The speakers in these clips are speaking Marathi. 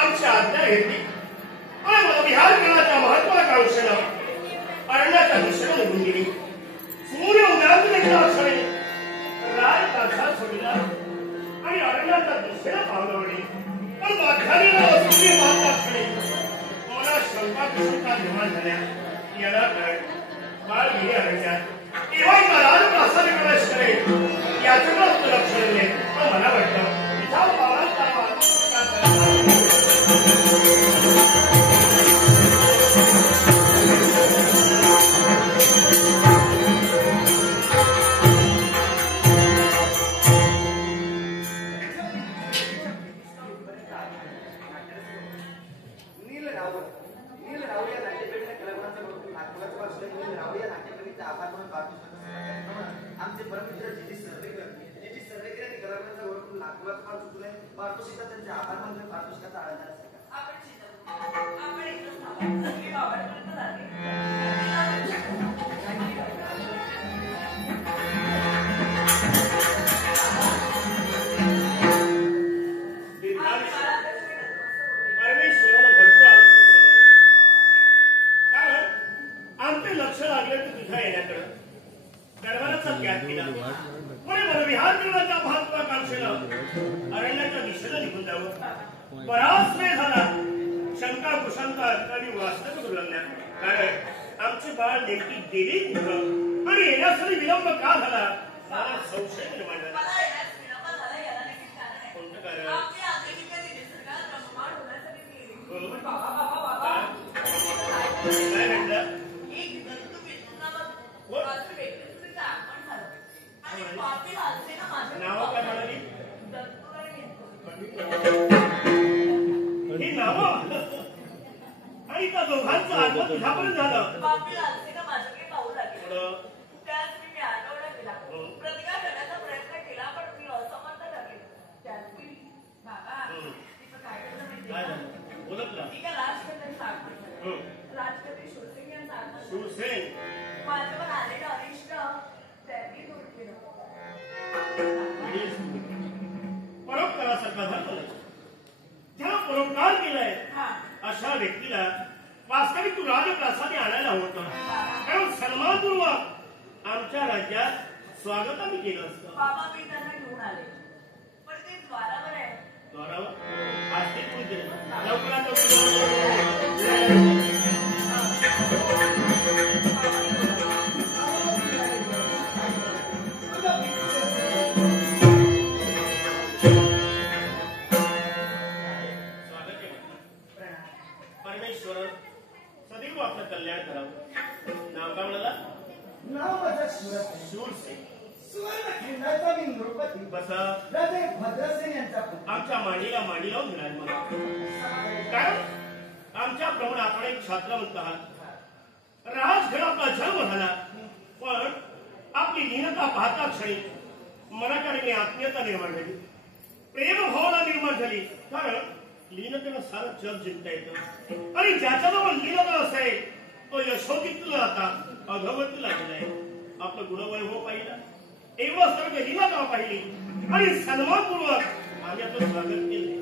आमची आज्ञा घेतली आणि विहार केल्याच्या महत्वाकांक्षेनं अरण्याच्या दिशेने निघून गेली. सूर्य उदयात देखील क्षणी राय काढा सोडला आणि अरण्याच्या दिशेने पावलं वळली. पण माथ्यारीला सूर्य पाहता क्षणी मला शंका निर्माण झाल्या. याला काय बाळ गेले अरण्यात केव्हा राजप्रासादी प्रवेश करेल याच्याकडे लक्ष दिले. पण मला वाटतं तिचा पावलाचा आमचे परमित्र जी सर्वेकर आणि गरबांचा ओळखून लाखोला फार चुकले पारदोषिका त्यांचे आभार मानले. पारदोषिकाचा आनंद आपण इथं परमेश्वरानं भरपूर आवश्यक केलं. कारण आमचे लक्ष लागले की तुझ्या येण्याकडे दरबाराचा त्याग केला. पुढे मनविहार करण्याच्या महत्वाकांक्षेनं अरण्याच्या दिशेला निघून जावं. बराच वेळ झाला शंका कुशंका आणि वास्तव उरल्या. कारण आमचे बाळ नेमकी गेली कुठं आणि येण्यासाठी विलंब का झाला मला संशय निर्माण झाला. कोणतं कारण काय म्हटलं नाव काय म्हणाली ही नाव आणि त्या दोघांचं आत्म तुझ्यापर्यंत झालं. माझ्याकडे पाहू लागले. त्याच मी आठवडा केला. प्रतिकार करण्याचा प्रयत्न केला पण मी असमर्थ ठरले. त्याच मी बाबा तिचं काय करतं माहिती का राजकन्या सांगतो. राजकन्या शूरसिंग यांचा शूरसेन माझ्यावर आलेलं अरिष्ट त्यांनी दूर केलं. परोपकारासारखा झाला. ज्या परोपकार केलाय अशा व्यक्तीला वास्तविक तू राजप्रासादी आणायला होतं. कारण सन्मानपूर्वक आमच्या राज्यात स्वागत आम्ही केलं असतं. बाबा मी त्यांना घेऊन आले पण ते द्वारावर आहे. द्वारावर आज ते पूजे लवकरात परमेश्वर सदैव आपलं कल्याण करावं. नाव काय म्हणाला? नाव माझं शूरसेन. सुवर्णखंडाचा मी नृपती बसा राजे भद्रसेन यांचा आमच्या मांडीला मांडी लावून विराजमान. कारण आमच्याप्रमाणे आपण एक छात्रवंत आहात. राजघरातला जन्म झाला पण आपली लीनता पाहता क्षणी मनाकडे आत्मीयता निर्माण झाली. प्रेमभावना निर्माण झाली. कारण लीनतेनं सारं जग जिंकता येतं आणि ज्याच्याजवळ लीनता असेल तो यशोगीतला आता अधोगतीला गेलाय. आपलं गुणवैभव पाहिलं एवढं सर्व लीनता पाहिली आणि सन्मानपूर्वक आम्ही आपलं स्वागत केले.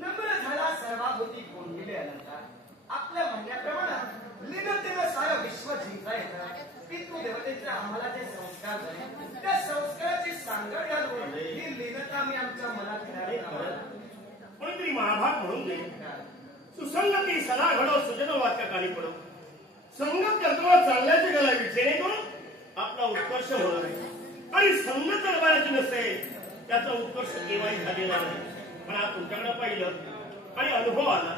नम्र झाला सर्वाभूती कोंडिले अलंकार. आपल्या म्हणण्याप्रमाणे लीनतेनं सारं विश्व जिंकता येतं. पितृदेवतेचे आम्हाला जे संस्कार झाले त्या संस्काराची सांगड घालून ही लीनता मी आमच्या मनात कोणीतरी महाभाग म्हणून दे. सुसंगती सदा घडो सुजन वाक्य काळी पडो. संगत कर्तव्य चालण्याचे घालावी जेणेकरून आपला उत्कर्ष होणार आहे. आणि संगत दरबाराची नसेल त्याचा उत्कर्ष केव्हाही झालेला नाही. पण आज तुमच्याकडे पाहिलं आणि अनुभव आला.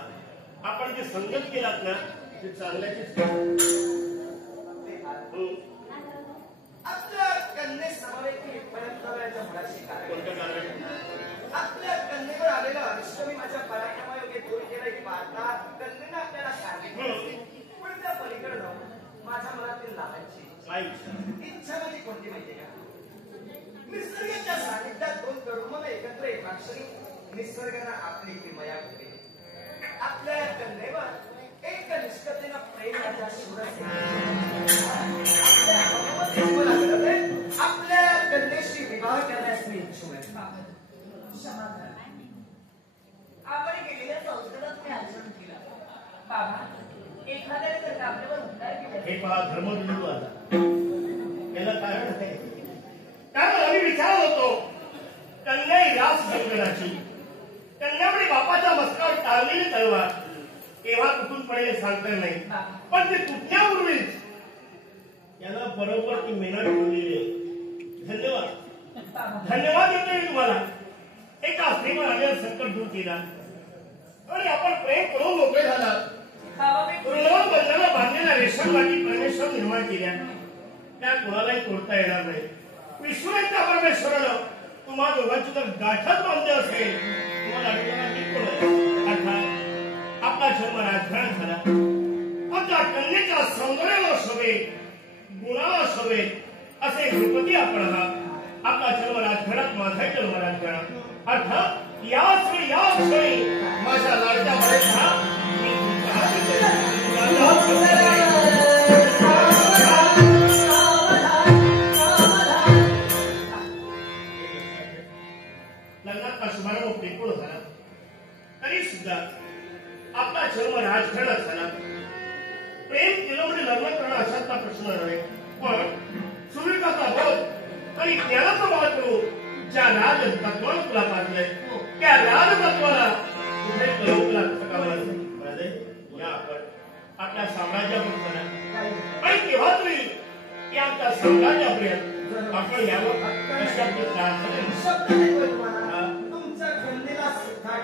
आपण जे संगत केलात ना ते चांगल्याचीच आपल्या कन्ये समवेत परंपराच्या मुळाशी कोणतं कारण आपल्या कन्येवर आलेला अरिष्ट मी माझ्या पराक्रमायोगे दूर केला ही वार्ता कन्येनं आपल्याला सांगितली. पण त्या पलीकडे जाऊन माझ्या मनातील लहानची इच्छा माझी कोणती माहिती का? निसर्गाच्या सानिध्यात दोन तरुण एकत्र एकाक्षरी निसर्गानं आपली किमया केली. आपल्या कन्येवर एक निष्ठतेनं प्रेमाच्या शूरसेन आपल्या कन्येशी विवाह करण्यास मी इच्छुक आहे. क्षमा करा. आपण केलेल्या संस्कारात मी आचरण केलं. बाबा, एखाद्याने जर का आपल्यावर उपकार केले, हे पहा धर्मबिंदू आला. याला कारण आहे. कारण आम्ही विचार होतो कन्या यास संकटाची, कन्यामुळे बापाच्या मस्तकावर टाळलेली तलवार केव्हा कुठून पडेल सांगता नाही. पण ते तुटण्यापूर्वीच याला बरोबर ती मेहनत ठेवलेली आहे. धन्यवाद धन्यवाद देतो मी तुम्हाला. एका स्त्रीवर आलेलं संकट दूर केला आणि आपण प्रेम करून मोकळे झाला. ऋणवान बंधाला बांधलेल्या रेशम वाटी परमेश्वर निर्माण केल्या. त्या कोणालाही तोडता येणार नाही. विश्ववेत्या परमेश्वरानं तुम्हा दोघांची जर गाठच बांधली असेल तुम्हाला अर्थात आपला जन्म राजघरात झाला. आपल्या कन्येच्या सौंदर्याला शोभे, गुणाला शोभे असे गणपती आपण आहात. आपला जन्म राजघरात, माझा जन्म राजघरात. अर्थात याच वेळी याच क्षणी माझ्या लाडक्या बाळाचा लग्नाचा शुभारंभ बिलकुल झाला तरी सुद्धा आपला जन्म राजघरात झाला. प्रेम केलं म्हणजे लग्न करणं अशातला प्रश्न नव्हे. पण सुविधाचा बोध आणि ज्ञानाचा महत्व ज्या राज तत्वानं तुला पाजलंय त्या राज तत्वाला तुझे कलंक लागतं. या आपण आपल्या साम्राज्यावर झाला आणि तेव्हा तरी या आपल्या साम्राज्यापर्यंत आपण यावं अशा प्रार्थना तुमच्या खंडीला सुद्धा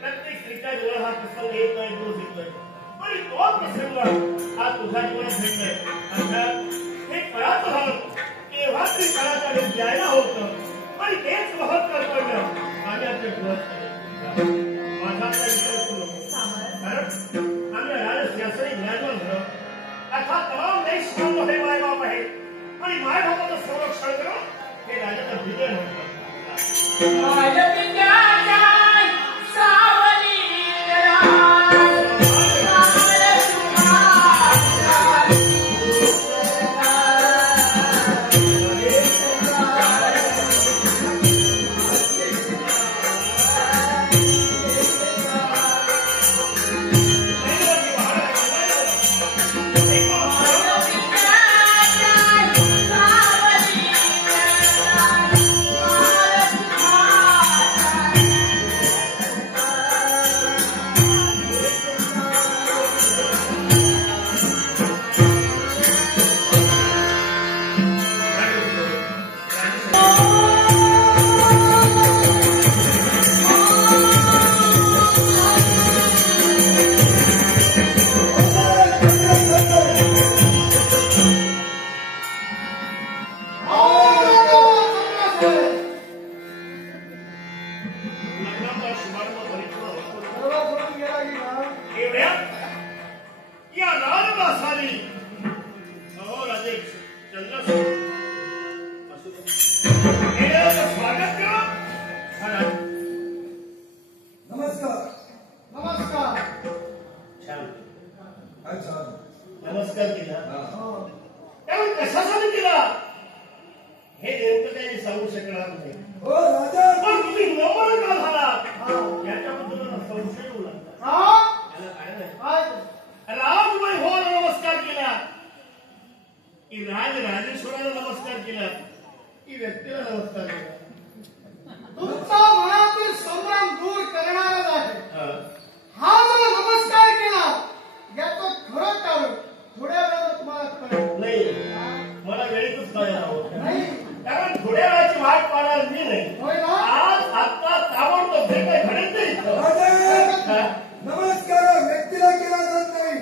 प्रत्येक स्त्रीच्या जीवन हा प्रसंग येत नाही, रोज येतोय. आणि तो प्रसंग हा तुझ्या जीवनात भेटलाय. अर्थात हे कळाचं झालं तेव्हा ते कळाचा द्यायला होतं आणि तेच महत् कर्तव्य आम्ही आमच्या जीवनात माझा कारण आम्ही राजशास्त्री विराजमान झालो. अर्थात तमाम देश हे मायबाप आहे आणि मायबापाचं संरक्षण करून हे राजाचा विजय म्हणतात. नमस्कार केला त्यामुळे कशासाठी केला हे नेमकं काही सांगू शकणार नाही. पण तुम्ही नमन का झाला याच्याबद्दल संशय येऊ लागला. राजबाई हो नमस्कार केला की राजेश्वराला नमस्कार केला की व्यक्तीला नमस्कार केला. तुमचा मनातील संभ्रम दूर करणारा आहे. हा मला नमस्कार केला याचं खरं कारण थोड्या वेळात तुम्हाला कळेल. नाही मला वेळेतच कळायला हवं नाही कारण थोड्या वेळाची वाट पाहणार मी नाही. आज आता ताबडतोब जे काही घडेल ते नमस्कार व्यक्तीला केला जात नाही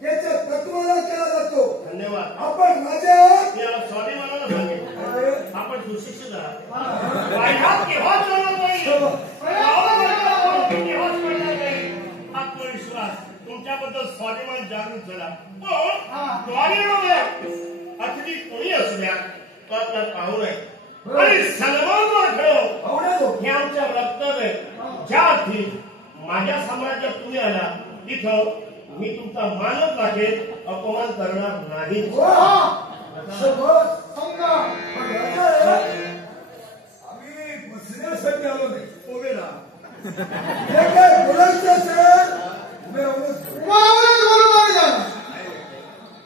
त्याच्या तत्वाला केला जातो. धन्यवाद. आपण राजा याला स्वाभिमानाला सांगेल आपण सुशिक्षित आहात. तुमच्याबद्दल स्वाभिमान जागृत झाला. पण स्वाभिमान अतिथी कोणी असू द्या तर पाहू नये आणि सन्मान ठेव हे आमच्या रक्तात आहे. ज्या अर्थी माझ्या साम्राज्यात तुम्ही आला तिथं मी तुमचा मानच राखेल, अपमान करणार नाही. आम्ही बसण्यासाठी आलो नाही. उभे राहा. जे काय बोलायचं असेल उभे राहूनच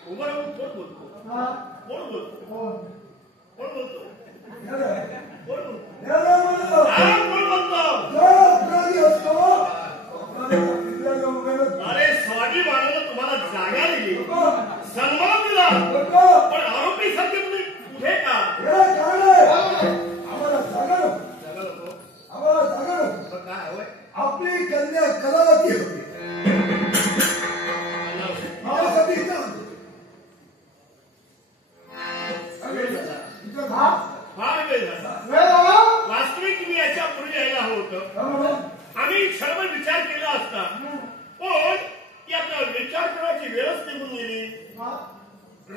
उभं राहून कोण बोलतो? कोण बोलतो? कोण बोलतो? कोण बोलतो? अरे स्वाटी मानवलं तुम्हाला जागा दिली, सन्मान दिला, पण आरोपी सारखे तुम्ही कुठे का? आम्हाला जागा नको. आम्हाला जागा नको. काय हवंय? आपली कन्या कलावती होती. आम्हासाठी फार वेळ झाला. वास्तविक तुम्ही याच्या पूर्वी यायला हवं होतं. आम्ही क्षणभर विचार केला असता, पण याचा विचार करायची वेळच निघून गेली.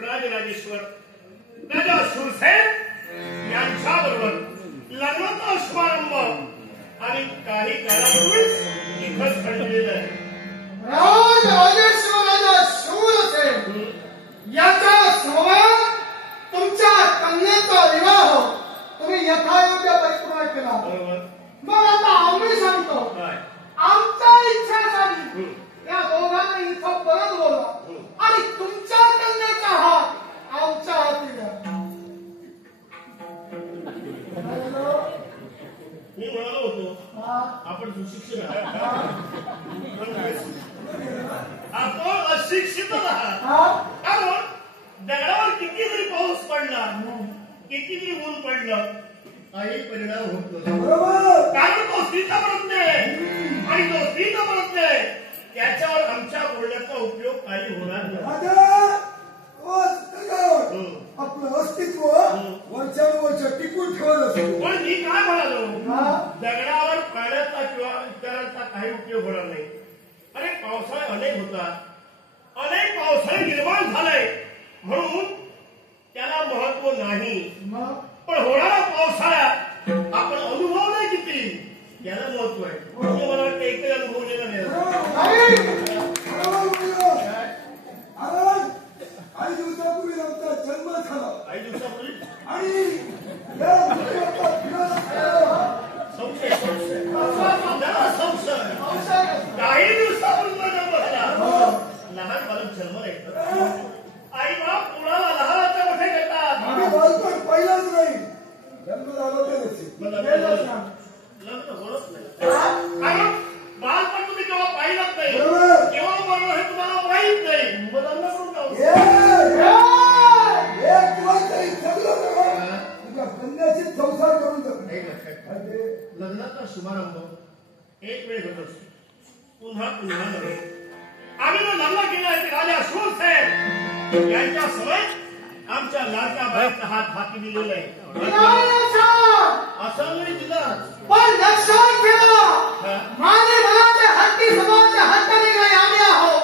राजराजेश्वर राजा शूरसेन यांच्याबरोबर लग्नाचा शुभारंभ आणि काही काळापूर्वीच इथंच घडलेलं आहे. राजराजेश्वर राजा शूरसेन याचा स्वभाव तुमच्या कन्येचा विवाह तुम्ही यथायोग्य परिपूर्ण केला. बरोबर. मग आता आम्ही सांगतो काय? आमच्या इच्छेसाठी या दोघांना इथं परत बोलवा आणि तुमच्या कन्येचा हात आमच्या हाती द्या. मी म्हणालो होतो आपण सुशिक्षित आहात, आपण अशिक्षितच आहात. कारण दगडावर किती जरी पाऊस पडला, किती जरी ऊन पडलं, काही परिणाम होत नाही. कारण तो स्त्रीचा प्रत्यय आणि तो स्त्रीचा प्रत्यय त्याच्यावर आमच्या बोलण्याचा उपयोग काही होणार नाही. आपलं अस्तित्व वर्षानुवर्ष टिकून ठेवत असतो. पण मी काय म्हणालो, दगडावर पाण्याचा किंवा इतरांचा काही उपयोग होणार नाही. अरे पावसाळे अनेक होतात, अनेक पावसाळे निर्माण झाले म्हणून त्याला महत्व नाही. पण होणारा पावसाळा आपण अनुभवलाय किती याला महत्व आहे. म्हणजे मला वाटतं एकही अनुभवलेला नाही. काही दिवसापूर्वी आमचा जन्म झाला. काही दिवसापूर्वी आणि संशय काही दिवसापूर्वी जन्म झाला. लहान बालक जन्म येतं, आई बाप मुलाला लहानाच्या मोठे करतात. आम्ही बालपण पहिलाच नाही, जन्म झाला तरच. लग्न होत नाही. कारण बालपण तुम्ही केव्हा पाहिलंच नाही, बरोबर. केव्हा मरण हे तुम्हाला माहीत नाही. मुलांना करून एक दिवस तरी जगलो तर तुझ्या कन्याची संसार करून लग्नाचा शुभारंभ एक वेळ होत असतो, पुन्हा पुन्हा नव्हे. आम्ही जो लग्न केलं आहे ते राजा शूरसेन यांच्या समोर आमच्या लाडक्या बाईचा हात हाती दिलेला आहे. असं नाही दिला, पण लक्षात ठेवा माझे मनाचे हत्ती समाजाच्या हत्तीने नाही आम्ही आहोत.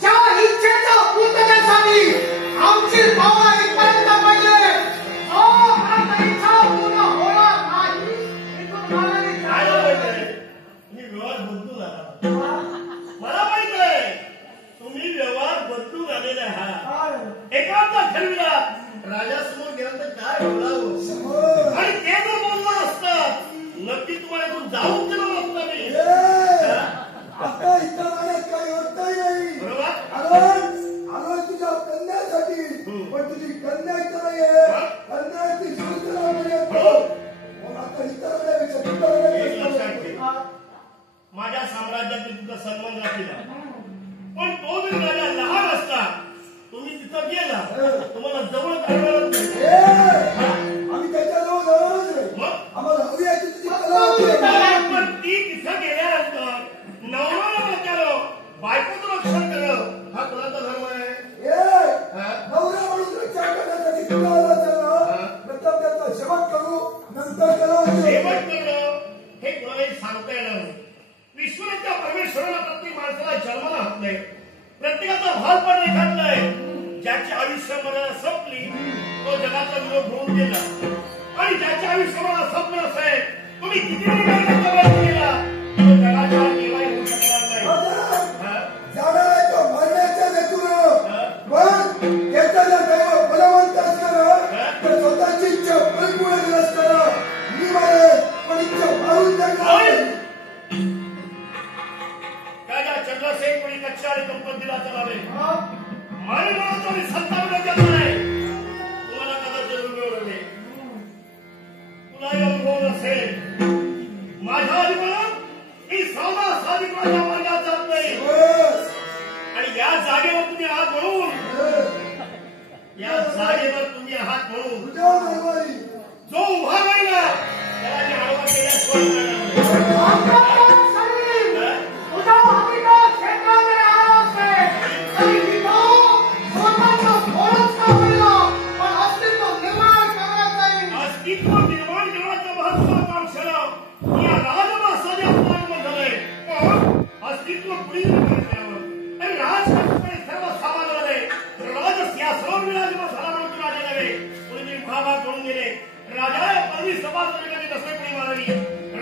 ज्या इच्छेच्या पूर्ततेसाठी आमची भावना इथपर्यंत पाहिजे, जोपर्यंत इच्छा पूर्ण होणार नाही काय माहिती तुम्ही व्यवहार बदलून आला. मला माहित आहे तुम्ही व्यवहार बदलून आलेले आहात. एकांत ठरविला राजासमोर गेला तर काय बोलावं, आणि ते जर बोललं असतं नक्की तुम्हाला इथून जाऊन दिलं नसतं मी. आता इतर राहण्यात काही अर्थही नाही. बरोबर. आलो तुझ्या कन्यासाठी, पण तुझी कन्या इथं नाहीये. कन्या ती शूरसेनामध्ये येतो. मग आता इतर एक लक्षात ठेव, माझ्या साम्राज्यातील तुझा सन्मान राखीला, पण तो जरी राजा लहान असता तुम्ही तिथं गेला तुम्हाला जवळ काढणारच नाही. आम्ही त्याच्याजवळ जाणारच नाही. मग आम्हाला हवी आहे तुझी कला. पण ती तिथं गेल्यानंतर नवऱ्याला बचावलं, बायकोचं रक्षण केलं, हा कोणाचा धर्म आहे? नवरा म्हणून रक्षा करण्यासाठी तुला आला त्याला प्रथम त्याचा शेवट करू, नंतर शेवट करणं हे कोणालाही सांगता येणार नाही. विश्वनाच्या परमेश्वराला प्रत्येक माणसाला जन्माला हात नाही, प्रत्येकाचा भाल पण रेखाटलाय. ज्याची आयुष्य मर्यादा संपली तो जगाचा विरोध होऊन गेला आणि ज्याच्या आयुष्याला संपलं असेल तुम्ही किती प्रयत्न केला तो जगाच्या केव्हाही होऊ शकणार नाही. झाडाला तो मारण्याच्या हेतूनं पण त्याचा जर दैव बलवंत असताना तर स्वतःची इच्छा परिपूर्ण असताना मी मारे पण इच्छा मारून टाकणार. राजा चंद्रसेन कोणी कच्च्या आणि कंपनीला चालवले आणि मला तो सत्ता देत नाही. तुम्हाला कदाचित अनुभव नव्हे तुलाही अनुभव नसेल. माझ्या अधिकार मी साधा साधी माझ्या मार्गात जात नाही आणि या जागेवर तुम्ही आहात म्हणून या जागेवर तुम्ही आहात म्हणून जो उभा राहिला त्याला मी आडवा केल्याशिवाय अस्तित्व निर्माण करण्याचा महत्वाकांक्षेला या राजमासाच्या अपमानावर झालंय. पण अस्तित्व पुढील करायचं आणि राजकारणाकडे सर्व सामान झाले. राज सिंहासनावर विराजमान झाला म्हणून राजा नव्हे कोणी महाभाग म्हणून गेले. राजाला पदवी सभासदांनी दसरे कोणी मारावी.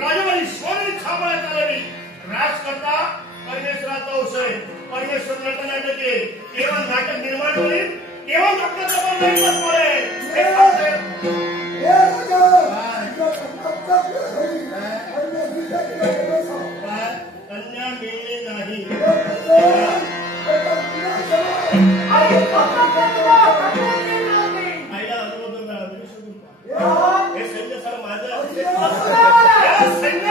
राजाला ईश्वराने छापायला चालवी. राजकर्ता परमेश्वराचा औषध परमेश्वर नाटक केवळ नाटक निर्माण होईल केवळ नाटकाचा पण निर्माण पडेल. कन्या मिळणे नाही आईला अनुरोध हे सैन्य सर माझं सैन्य